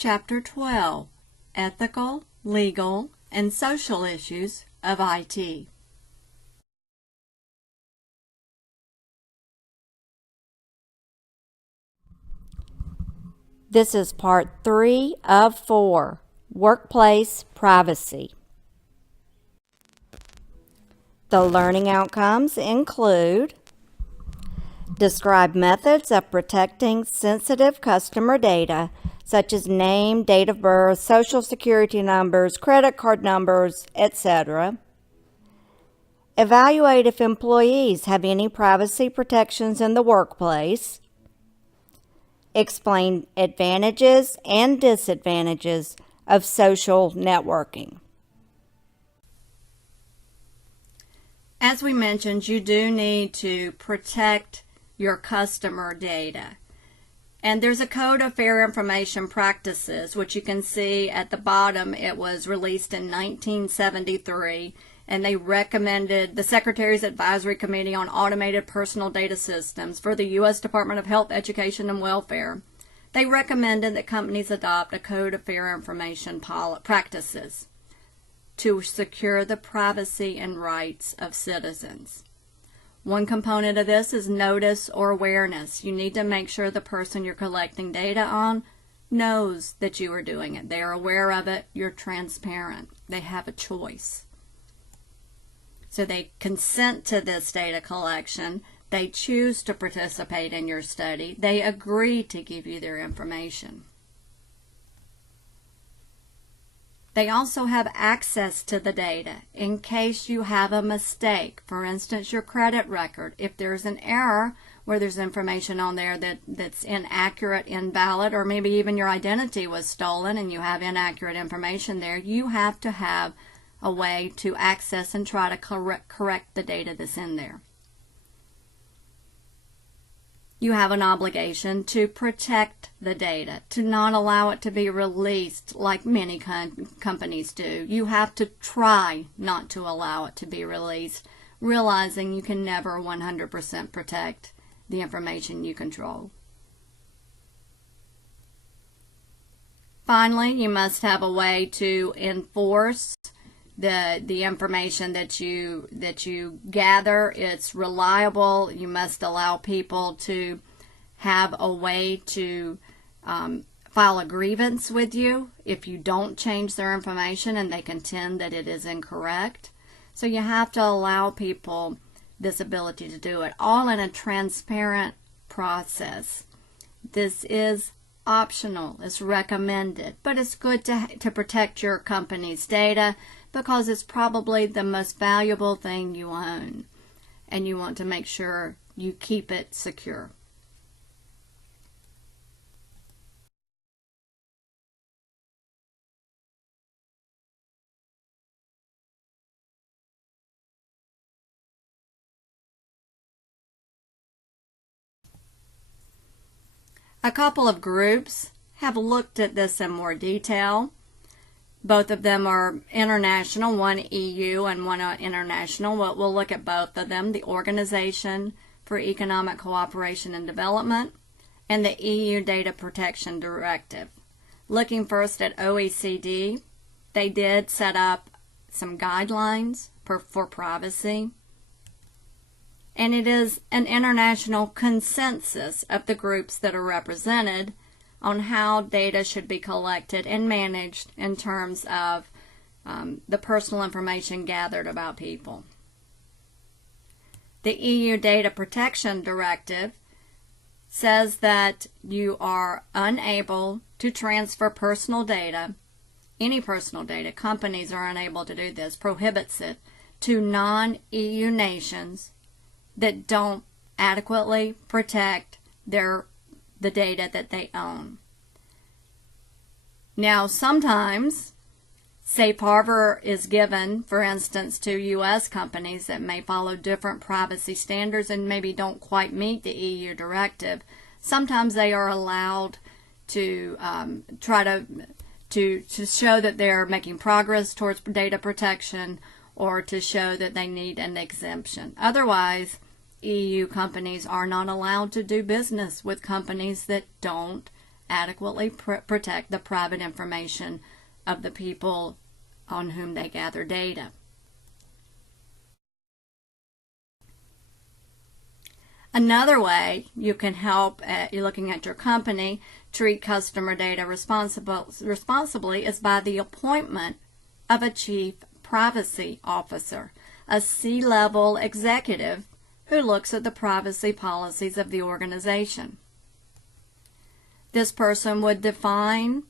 Chapter 12, Ethical, Legal, and Social Issues of IT. This is part 3 of 4, Workplace Privacy. The learning outcomes include: describe methods of protecting sensitive customer data, such as name, date of birth, social security numbers, credit card numbers, etc. Evaluate if employees have any privacy protections in the workplace. Explain advantages and disadvantages of social networking. As we mentioned, you do need to protect your customer data. And there's a Code of Fair Information Practices, which you can see at the bottom. It was released in 1973, and they recommended the Secretary's Advisory Committee on Automated Personal Data Systems for the U.S. Department of Health, Education, and Welfare. They recommended that companies adopt a Code of Fair Information Practices to secure the privacy and rights of citizens. One component of this is notice or awareness. You need to make sure the person you're collecting data on knows that you are doing it. They are aware of it. You're transparent. They have a choice. So they consent to this data collection. They choose to participate in your study. They agree to give you their information. They also have access to the data in case you have a mistake. For instance, your credit record. If there's an error where there's information on there that's inaccurate, invalid, or maybe even your identity was stolen and you have inaccurate information there, you have to have a way to access and try to correct the data that's in there. You have an obligation to protect the data, to not allow it to be released like many companies do. You have to try not to allow it to be released, realizing you can never 100% protect the information you control. Finally, you must have a way to enforce the information that you gather. It's reliable. You must allow people to have a way to file a grievance with you if you don't change their information and they contend that it is incorrect. So you have to allow people this ability to do it, all in a transparent process. This is optional. It's recommended, but it's good to protect your company's data, because it's probably the most valuable thing you own, and you want to make sure you keep it secure. A couple of groups have looked at this in more detail. Both of them are international, one EU and one international. We'll look at both of them, the Organization for Economic Cooperation and Development and the EU Data Protection Directive. Looking first at OECD, they did set up some guidelines for privacy. And it is an international consensus of the groups that are represented on how data should be collected and managed in terms of the personal information gathered about people. The EU Data Protection Directive says that you are unable to transfer personal data, any personal data, companies are unable to do this, prohibits it, to non-EU nations that don't adequately protect the data that they own. Now, sometimes safe harbor is given, for instance, to U.S. companies that may follow different privacy standards and maybe don't quite meet the EU directive. Sometimes they are allowed to try to show that they're making progress towards data protection, or to show that they need an exemption. Otherwise, EU companies are not allowed to do business with companies that don't adequately protect the private information of the people on whom they gather data. Another way you can help you're looking at your company treat customer data responsibly is by the appointment of a chief privacy officer, a C-level executive who looks at the privacy policies of the organization. This person would define,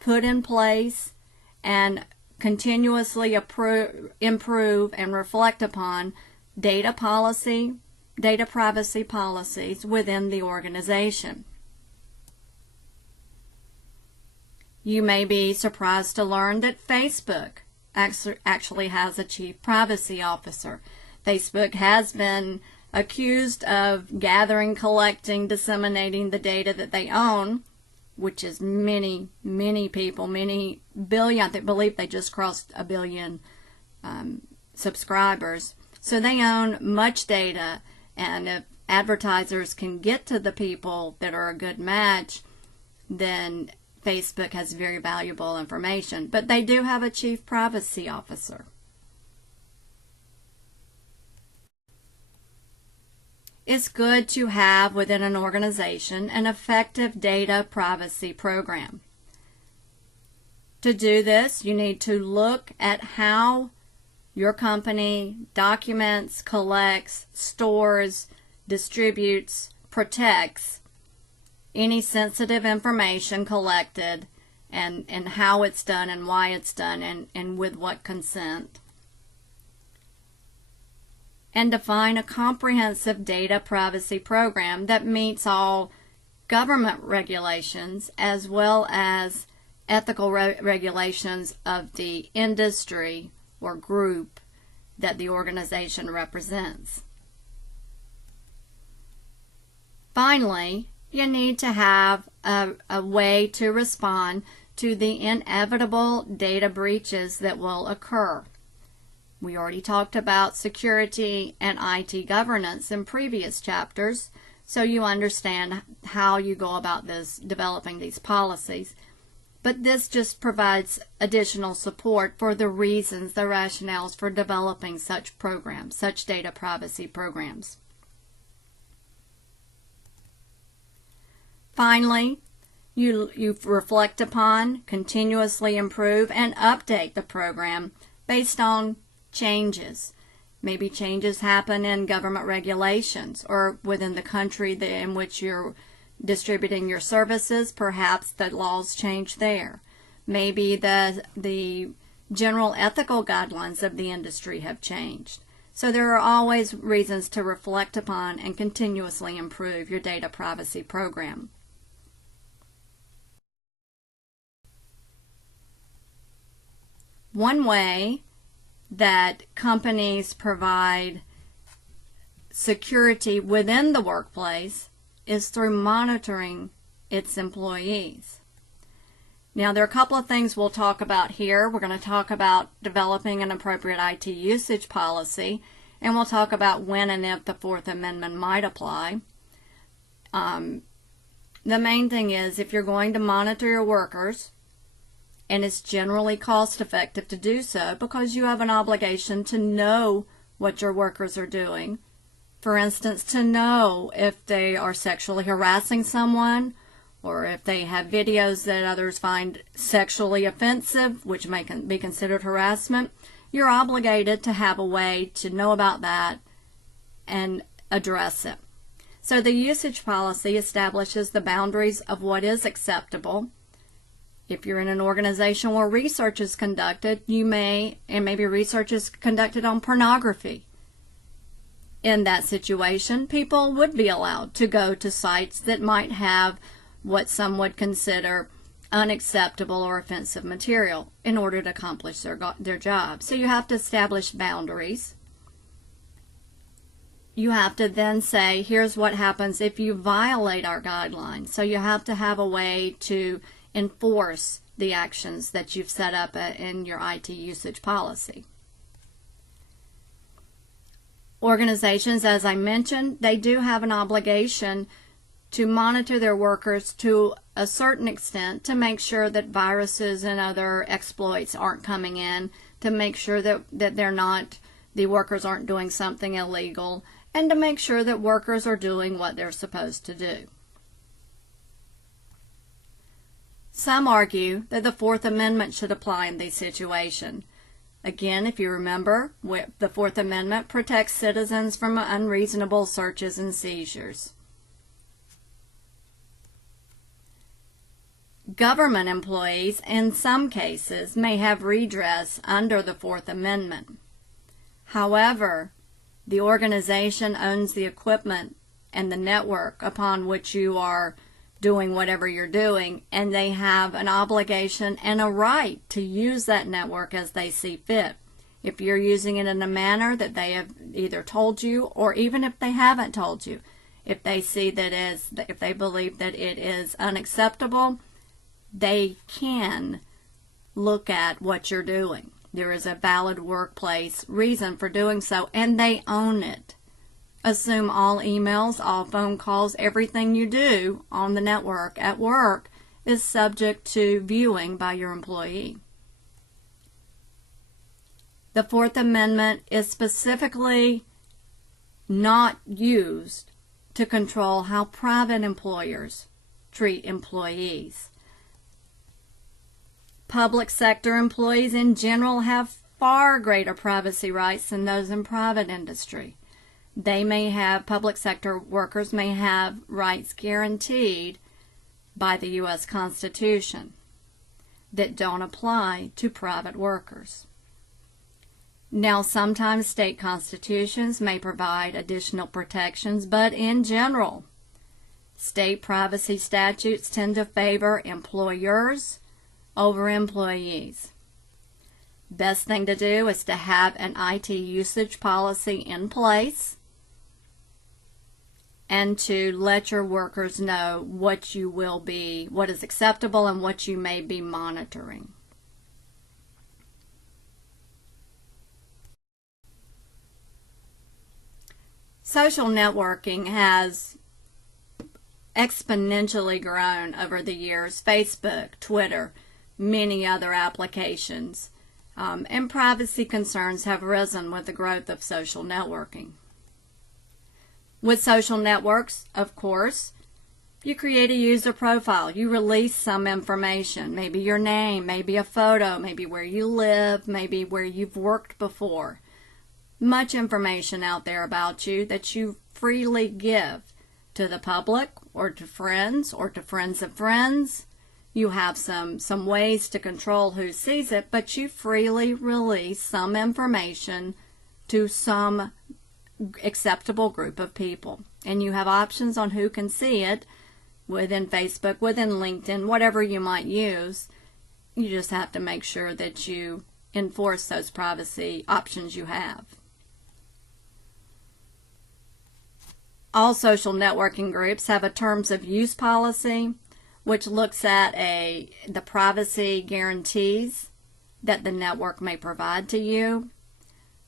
put in place, and continuously improve and reflect upon data privacy policies within the organization. You may be surprised to learn that Facebook actually has a chief privacy officer. Facebook has been accused of gathering, collecting, disseminating the data that they own, which is many, many people, many billion. I believe they just crossed 1 billion subscribers. So they own much data, and if advertisers can get to the people that are a good match, then Facebook has very valuable information. But they do have a chief privacy officer. It's good to have within an organization an effective data privacy program. To do this, you need to look at how your company documents, collects, stores, distributes, protects any sensitive information collected, and how it's done and why it's done and with what consent. And define a comprehensive data privacy program that meets all government regulations as well as ethical regulations of the industry or group that the organization represents. Finally, you need to have a way to respond to the inevitable data breaches that will occur. We already talked about security and IT governance in previous chapters, so you understand how you go about developing these policies. But this just provides additional support for the reasons, the rationales for developing such programs, such data privacy programs. Finally, you reflect upon, continuously improve, and update the program based on changes. Maybe changes happen in government regulations or within the country in which you're distributing your services. Perhaps the laws change there. Maybe the general ethical guidelines of the industry have changed. So there are always reasons to reflect upon and continuously improve your data privacy program. One way that companies provide security within the workplace is through monitoring its employees. Now, there are a couple of things we'll talk about here. We're going to talk about developing an appropriate IT usage policy, and we'll talk about when and if the Fourth Amendment might apply. The main thing is, if you're going to monitor your workers, and it's generally cost effective to do so because you have an obligation to know what your workers are doing. For instance, to know if they are sexually harassing someone, or if they have videos that others find sexually offensive, which may be considered harassment. You're obligated to have a way to know about that and address it. So the usage policy establishes the boundaries of what is acceptable. If you're in an organization where research is conducted, maybe research is conducted on pornography. In that situation, people would be allowed to go to sites that might have what some would consider unacceptable or offensive material in order to accomplish their job. So you have to establish boundaries. You have to then say, here's what happens if you violate our guidelines. So you have to have a way to enforce the actions that you've set up in your IT usage policy. Organizations, as I mentioned, they do have an obligation to monitor their workers to a certain extent to make sure that viruses and other exploits aren't coming in, to make sure that the workers aren't doing something illegal, and to make sure that workers are doing what they're supposed to do. Some argue that the Fourth Amendment should apply in this situation. Again, if you remember, the Fourth Amendment protects citizens from unreasonable searches and seizures. Government employees, in some cases, may have redress under the Fourth Amendment. However, the organization owns the equipment and the network upon which you are doing whatever you're doing, and they have an obligation and a right to use that network as they see fit. If you're using it in a manner that they have either told you, or even if they haven't told you, if they believe that it is unacceptable, they can look at what you're doing. There is a valid workplace reason for doing so, and they own it. Assume all emails, all phone calls, everything you do on the network at work is subject to viewing by your employee. The Fourth Amendment is specifically not used to control how private employers treat employees. Public sector employees in general have far greater privacy rights than those in private industry. Public sector workers may have rights guaranteed by the U.S. Constitution that don't apply to private workers. Now, sometimes state constitutions may provide additional protections, but in general, state privacy statutes tend to favor employers over employees. Best thing to do is to have an IT usage policy in place and to let your workers know what is acceptable and what you may be monitoring. Social networking has exponentially grown over the years. Facebook, Twitter, many other applications, and privacy concerns have risen with the growth of social networking. With social networks, of course, you create a user profile. You release some information, maybe your name, maybe a photo, maybe where you live, maybe where you've worked before. Much information out there about you that you freely give to the public or to friends of friends. You have some ways to control who sees it, but you freely release some information to some acceptable group of people. And you have options on who can see it within Facebook, within LinkedIn, whatever you might use. You just have to make sure that you enforce those privacy options you have. All social networking groups have a terms of use policy, which looks at the privacy guarantees that the network may provide to you.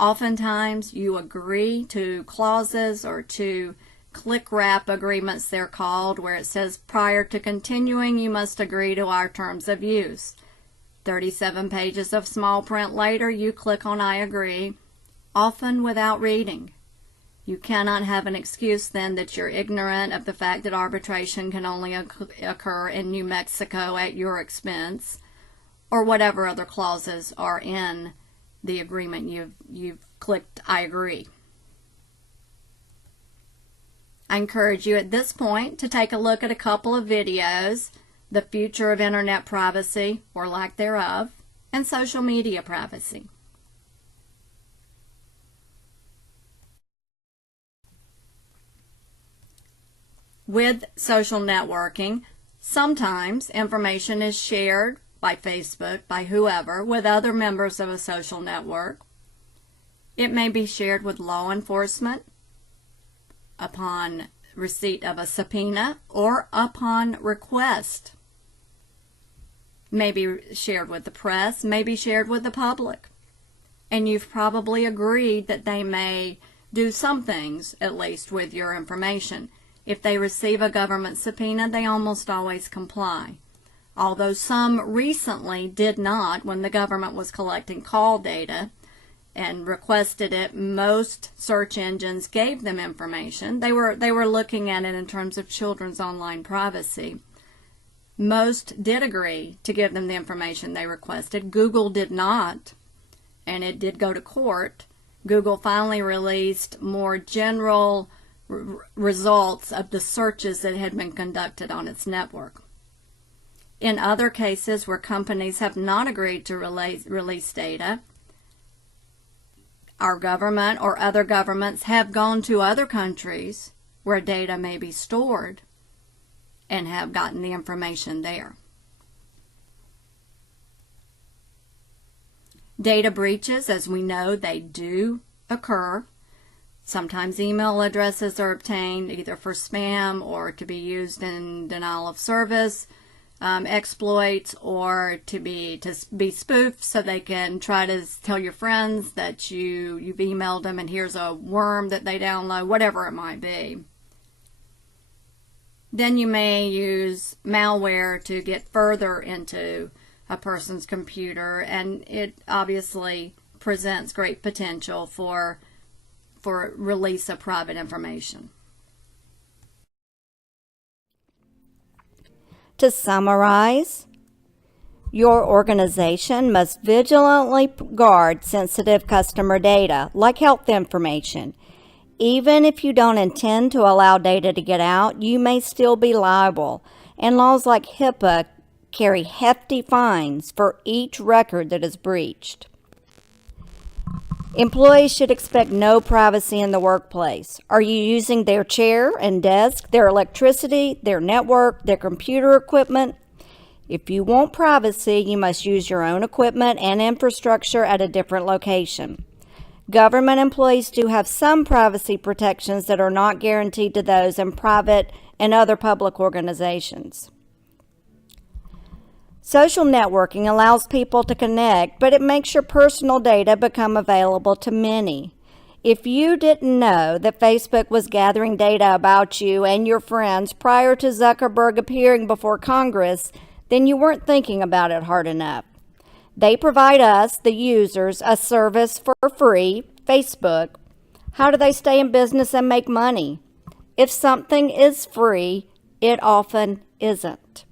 Oftentimes you agree to clauses or to click wrap agreements, they're called, where it says prior to continuing you must agree to our terms of use. 37 pages of small print later, you click on I agree, often without reading. You cannot have an excuse then that you're ignorant of the fact that arbitration can only occur in New Mexico at your expense, or whatever other clauses are in the agreement you've clicked I agree. I encourage you at this point to take a look at a couple of videos, The Future of Internet Privacy, or Lack Thereof, and Social Media Privacy. With social networking, sometimes information is shared by Facebook, by whoever, with other members of a social network. It may be shared with law enforcement upon receipt of a subpoena or upon request. May be shared with the press, may be shared with the public. And you've probably agreed that they may do some things, at least, with your information. If they receive a government subpoena, they almost always comply. Although some recently did not when the government was collecting call data and requested it, most search engines gave them information. They were looking at it in terms of children's online privacy. Most did agree to give them the information they requested. Google did not, and it did go to court. Google finally released more general results of the searches that had been conducted on its network. In other cases where companies have not agreed to release data, our government or other governments have gone to other countries where data may be stored and have gotten the information there. Data breaches, as we know, they do occur. Sometimes email addresses are obtained either for spam or to be used in denial of service exploits, or to be spoofed so they can try to tell your friends that you've emailed them and here's a worm that they download, whatever it might be. Then you may use malware to get further into a person's computer, and it obviously presents great potential for release of private information. To summarize, your organization must vigilantly guard sensitive customer data, like health information. Even if you don't intend to allow data to get out, you may still be liable, and laws like HIPAA carry hefty fines for each record that is breached. Employees should expect no privacy in the workplace. Are you using their chair and desk, their electricity, their network, their computer equipment? If you want privacy, you must use your own equipment and infrastructure at a different location. Government employees do have some privacy protections that are not guaranteed to those in private and other public organizations. Social networking allows people to connect, but it makes your personal data become available to many. If you didn't know that Facebook was gathering data about you and your friends prior to Zuckerberg appearing before Congress, then you weren't thinking about it hard enough. They provide us, the users, a service for free, Facebook. How do they stay in business and make money? If something is free, it often isn't.